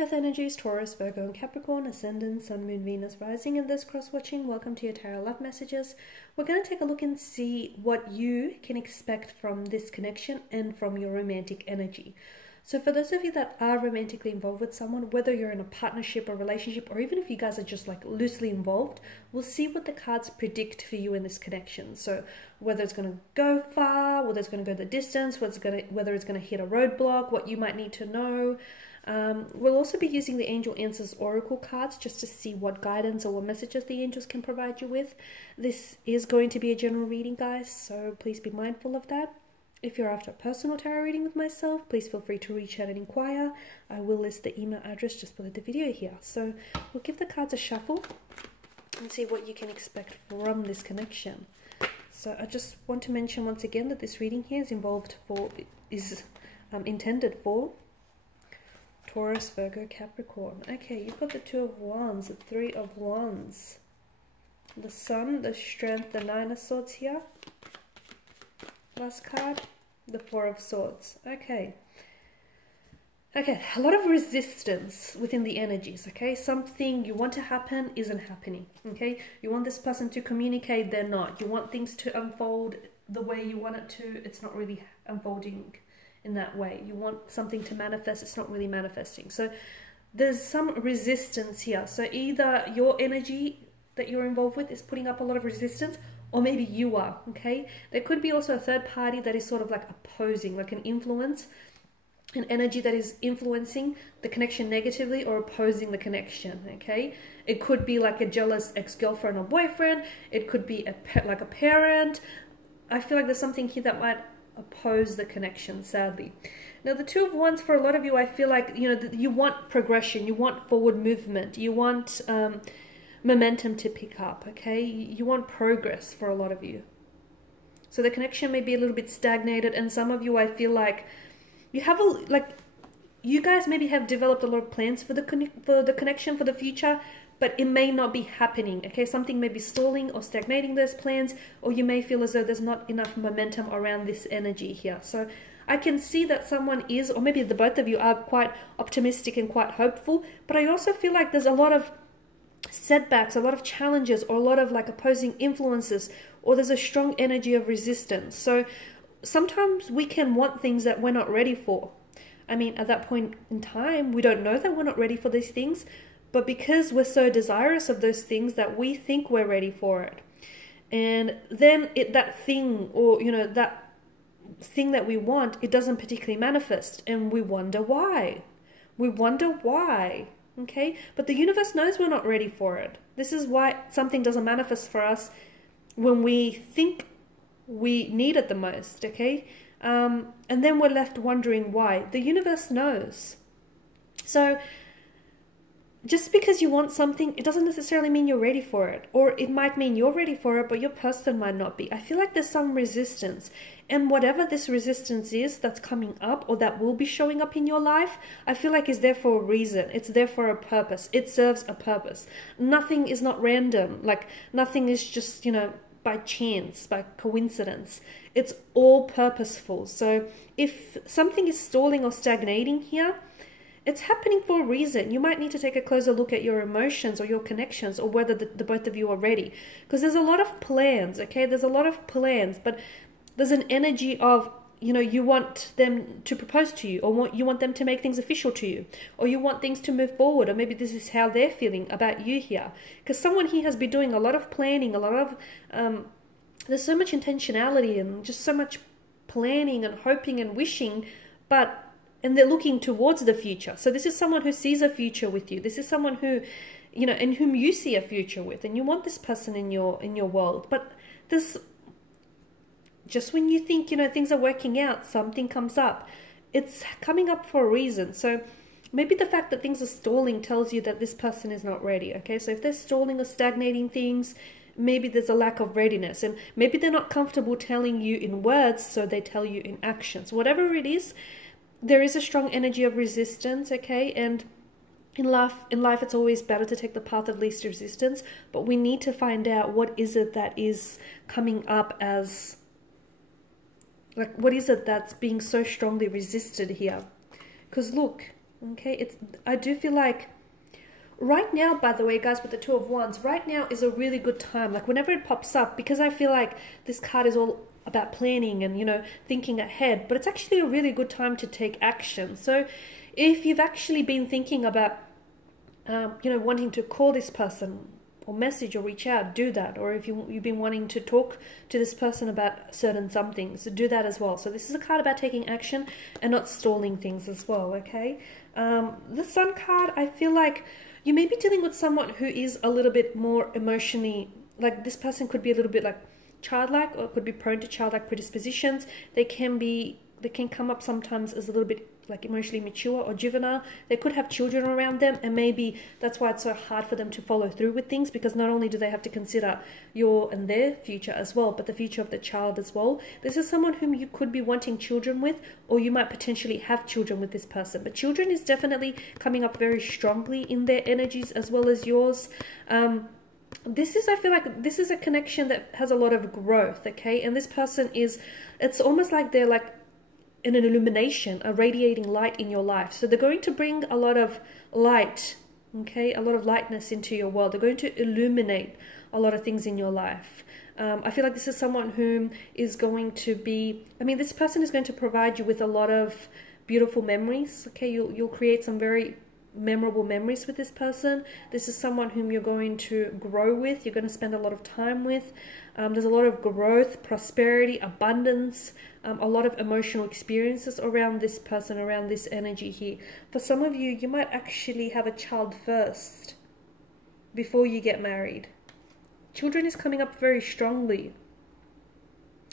Earth energies, Taurus, Virgo and Capricorn, Ascendant, Sun, Moon, Venus, Rising, and this cross-watching. Welcome to your Tarot Love Messages. We're going to take a look and see what you can expect from this connection and from your romantic energy. So for those of you that are romantically involved with someone, whether you're in a partnership or relationship, or even if you guys are just like loosely involved, we'll see what the cards predict for you in this connection. So whether it's going to go far, whether it's going to go the distance, whether it's going to hit a roadblock, what you might need to know. We'll also be using the Angel Answers Oracle cards just to see what guidance or what messages the angels can provide you with. This is going to be a general reading, guys, so please be mindful of that. If you're after a personal tarot reading with myself, please feel free to reach out and inquire. I will list the email address just below the video here. So we'll give the cards a shuffle and see what you can expect from this connection. So I just want to mention once again that this reading here is intended for Taurus, Virgo, Capricorn. Okay, you've got the Two of Wands, the Three of Wands, the Sun, the Strength, the Nine of Swords here. Last card, the Four of Swords. Okay, a lot of resistance within the energies, okay? Something you want to happen isn't happening, okay? You want this person to communicate, they're not. You want things to unfold the way you want it to, it's not really unfolding in that way. You want something to manifest, it's not really manifesting. So there's some resistance here. So either your energy that you're involved with is putting up a lot of resistance, or maybe you are, okay? There could be also a third party that is sort of like opposing, like an influence, an energy that is influencing the connection negatively or opposing the connection, okay? It could be like a jealous ex-girlfriend or boyfriend. It could be like a parent. I feel like there's something here that might oppose the connection, sadly. Now, the Two of Wands, for a lot of you, I feel like, you know, you want progression, you want forward movement, you want momentum to pick up, okay? You want progress for a lot of you. So the connection may be a little bit stagnated, and some of you, I feel like you have you guys maybe have developed a lot of plans for the connection for the future, but it may not be happening, okay? Something may be stalling or stagnating those plans, or you may feel as though there's not enough momentum around this energy here. So I can see that someone is, or maybe the both of you are quite optimistic and quite hopeful, but I also feel like there's a lot of setbacks, a lot of challenges, or a lot of like opposing influences, or there's a strong energy of resistance. So sometimes we can want things that we're not ready for. I mean, at that point in time, we don't know that we're not ready for these things, but because we're so desirous of those things that we think we're ready for it. And then that thing, or, you know, that thing that we want, it doesn't particularly manifest, and we wonder why. We wonder why. Okay, but the universe knows we're not ready for it. This is why something doesn't manifest for us when we think we need it the most, okay? And then we're left wondering why. The universe knows. So just because you want something, it doesn't necessarily mean you're ready for it. Or it might mean you're ready for it, but your person might not be. I feel like there's some resistance. And whatever this resistance is that's coming up, or that will be showing up in your life, I feel like is there for a reason. It's there for a purpose. It serves a purpose. Nothing is not random. Like, nothing is just, you know, by chance, by coincidence. It's all purposeful. So if something is stalling or stagnating here, it's happening for a reason. You might need to take a closer look at your emotions or your connections, or whether the both of you are ready. Because there's a lot of plans, okay? There's a lot of plans, but there's an energy of, you know, you want them to propose to you, or you want them to make things official to you, or you want things to move forward, or maybe this is how they're feeling about you here. Because someone here has been doing a lot of planning, a lot of, there's so much intentionality and just so much planning and hoping and wishing, and they're looking towards the future. So this is someone who sees a future with you. This is someone who, you know, and whom you see a future with, and you want this person in your world. But this, just when you think, you know, things are working out, something comes up. It's coming up for a reason. So maybe the fact that things are stalling tells you that this person is not ready, okay? So if they're stalling or stagnating things, maybe there's a lack of readiness, and maybe they're not comfortable telling you in words, so they tell you in actions. Whatever it is, there is a strong energy of resistance, okay? And in life, it's always better to take the path of least resistance, but we need to find out what is it that is coming up as, like, what is it that's being so strongly resisted here? Because look, Okay, I do feel like right now, by the way, guys, with the Two of Wands, right now is a really good time. Like whenever it pops up, because I feel like this card is all about planning and, you know, thinking ahead, but it's actually a really good time to take action. So if you've actually been thinking about, you know, wanting to call this person or message or reach out, do that. Or if you've been wanting to talk to this person about certain something, so do that as well. So this is a card about taking action and not stalling things as well, okay? The Sun card, I feel like you may be dealing with someone who is a little bit more emotionally, like this person could be a little bit like childlike, or could be prone to childlike predispositions. They can come up sometimes as a little bit like emotionally mature or juvenile. They could have children around them, and maybe that's why it's so hard for them to follow through with things, because not only do they have to consider your and their future as well, but the future of the child as well. This is someone whom you could be wanting children with, or you might potentially have children with this person. But children is definitely coming up very strongly in their energies as well as yours. I feel like this is a connection that has a lot of growth, okay? And this person it's almost like they're like in an illumination, a radiating light in your life. So they're going to bring a lot of light, okay? A lot of lightness into your world. They're going to illuminate a lot of things in your life. I feel like this is someone whom is going to be, this person is going to provide you with a lot of beautiful memories, okay? You'll create some very memorable memories with this person. This is someone whom you're going to grow with. You're going to spend a lot of time with. There's a lot of growth, prosperity, abundance, a lot of emotional experiences around this person, around this energy here. For some of you, you might actually have a child first before you get married. Children is coming up very strongly.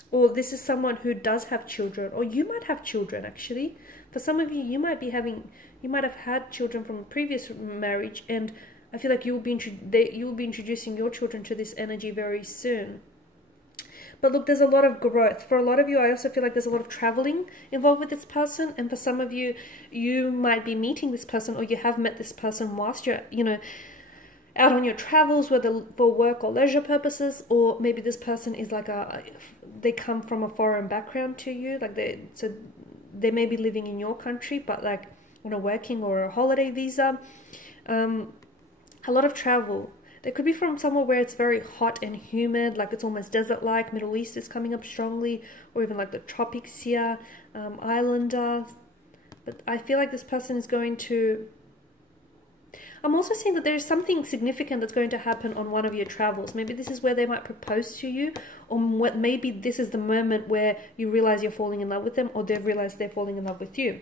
Or this is someone who does have children, or you might have children actually. For some of you, you might have had children from a previous marriage, and I feel like you'll be introducing your children to this energy very soon. But look, there's a lot of growth. For a lot of you, I also feel like there's a lot of traveling involved with this person. And for some of you, you might be meeting this person, or you have met this person whilst you're, out on your travels, whether for work or leisure purposes, or maybe this person is like they come from a foreign background to you. So they may be living in your country, but like on a working or a holiday visa. A lot of travel. They could be from somewhere where it's very hot and humid, like it's almost desert-like. Middle East is coming up strongly, or even like the tropics here, islander. But I feel like this person is going to... I'm also seeing that there's something significant that's going to happen on one of your travels. Maybe this is where they might propose to you, or maybe this is the moment where you realize you're falling in love with them, or they've realized they're falling in love with you.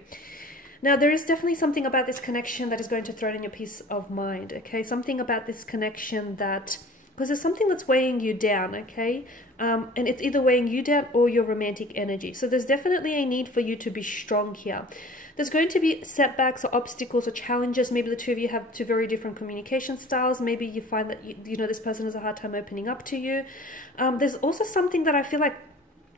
Now, there is definitely something about this connection that is going to threaten your peace of mind, okay? Something about this connection that... Because there's something that's weighing you down, okay? And it's either weighing you down or your romantic energy. So there's definitely a need for you to be strong here. There's going to be setbacks or obstacles or challenges. Maybe the two of you have two very different communication styles. Maybe you find that, this person has a hard time opening up to you. There's also something that I feel like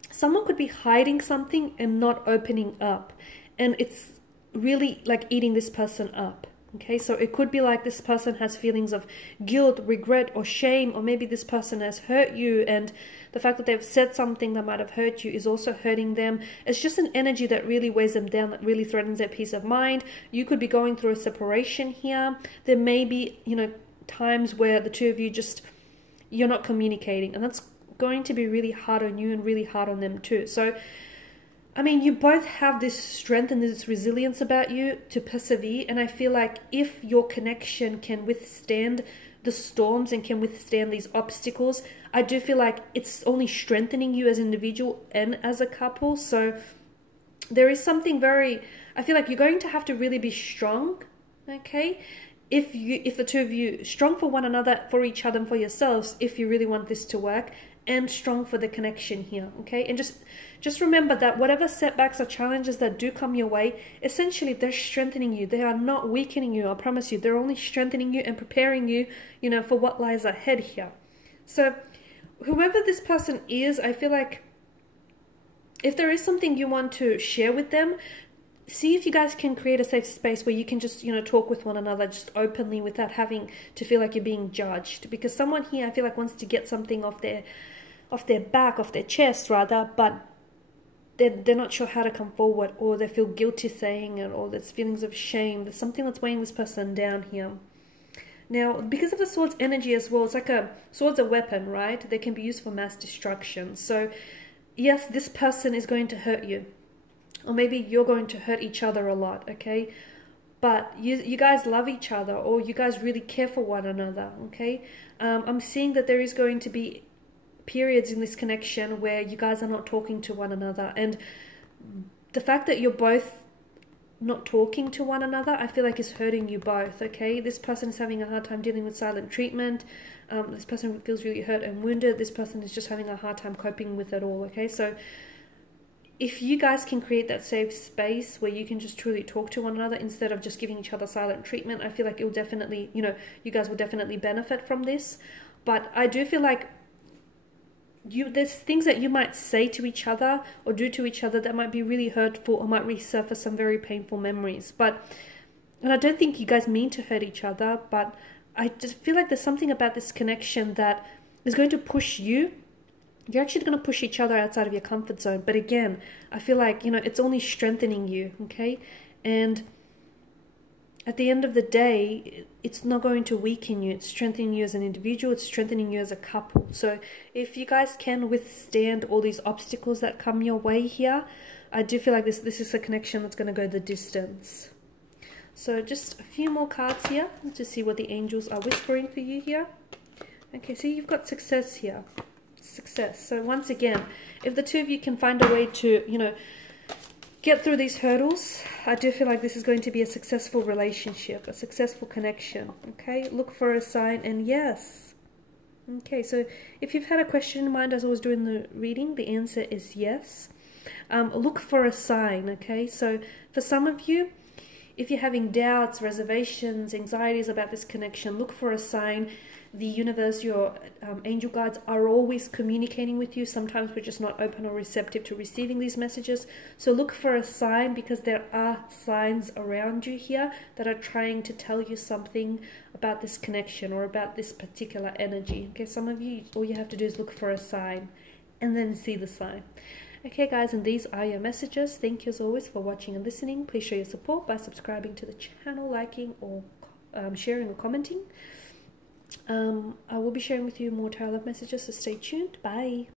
someone could be hiding something and not opening up. And it's really like eating this person up. Okay, so it could be like this person has feelings of guilt, regret, or shame, or maybe this person has hurt you, and the fact that they've said something that might have hurt you is also hurting them. It's just an energy that really weighs them down, that really threatens their peace of mind. You could be going through a separation here. There may be, times where the two of you you're not communicating, and that's going to be really hard on you and really hard on them too. So you both have this strength and this resilience about you to persevere. And I feel like if your connection can withstand the storms and can withstand these obstacles, I do feel like it's only strengthening you as an individual and as a couple. So there is something I feel like you're going to have to really be strong, okay? If the two of you, strong for one another, for each other and for yourselves, if you really want this to work, and strong for the connection here, okay? And just remember that whatever setbacks or challenges that do come your way, essentially they're strengthening you. They are not weakening you, I promise you. They're only strengthening you and preparing you, for what lies ahead here. So whoever this person is, I feel like if there is something you want to share with them, see if you guys can create a safe space where you can just, talk with one another just openly without having to feel like you're being judged. Because someone here, I feel like, wants to get something off their back, off their chest rather, but they're not sure how to come forward, or they feel guilty saying it, or there's feelings of shame. There's something that's weighing this person down here. Now, because of the sword's energy as well, it's like sword's a weapon, right? They can be used for mass destruction. So, yes, this person is going to hurt you. Or maybe you're going to hurt each other a lot, okay? But you guys love each other, or you guys really care for one another, okay? I'm seeing that there is going to be periods in this connection where you guys are not talking to one another, and the fact that you're both not talking to one another, I feel like is hurting you both, okay? This person is having a hard time dealing with silent treatment. This person feels really hurt and wounded. This person is just having a hard time coping with it all, okay? So if you guys can create that safe space where you can just truly talk to one another instead of just giving each other silent treatment, I feel like it will definitely, you know, you guys will definitely benefit from this. But I do feel like there's things that you might say to each other or do to each other that might be really hurtful, or might resurface some very painful memories. And I don't think you guys mean to hurt each other, but I just feel like there's something about this connection that is going to push you. You're actually going to push each other outside of your comfort zone. But again, I feel like, you know, it's only strengthening you, okay? And at the end of the day, it's not going to weaken you. It's strengthening you as an individual. It's strengthening you as a couple. So if you guys can withstand all these obstacles that come your way here, I do feel like this is a connection that's going to go the distance. So just a few more cards here to see what the angels are whispering for you here. Okay, so you've got success here. Success. So once again, if the two of you can find a way to, you know, get through these hurdles, I do feel like this is going to be a successful relationship, a successful connection, okay? Look for a sign, and yes. Okay, so if you've had a question in mind as I was doing the reading, the answer is yes. Look for a sign, okay? So for some of you, if you're having doubts, reservations, anxieties about this connection, look for a sign. The universe, your angel guides are always communicating with you. Sometimes we're just not open or receptive to receiving these messages. So look for a sign, because there are signs around you here that are trying to tell you something about this connection or about this particular energy. Okay, some of you, all you have to do is look for a sign and then see the sign. Okay guys, and these are your messages. Thank you as always for watching and listening. Please show your support by subscribing to the channel, liking, or sharing or commenting. I will be sharing with you more tarot love messages, so stay tuned. Bye.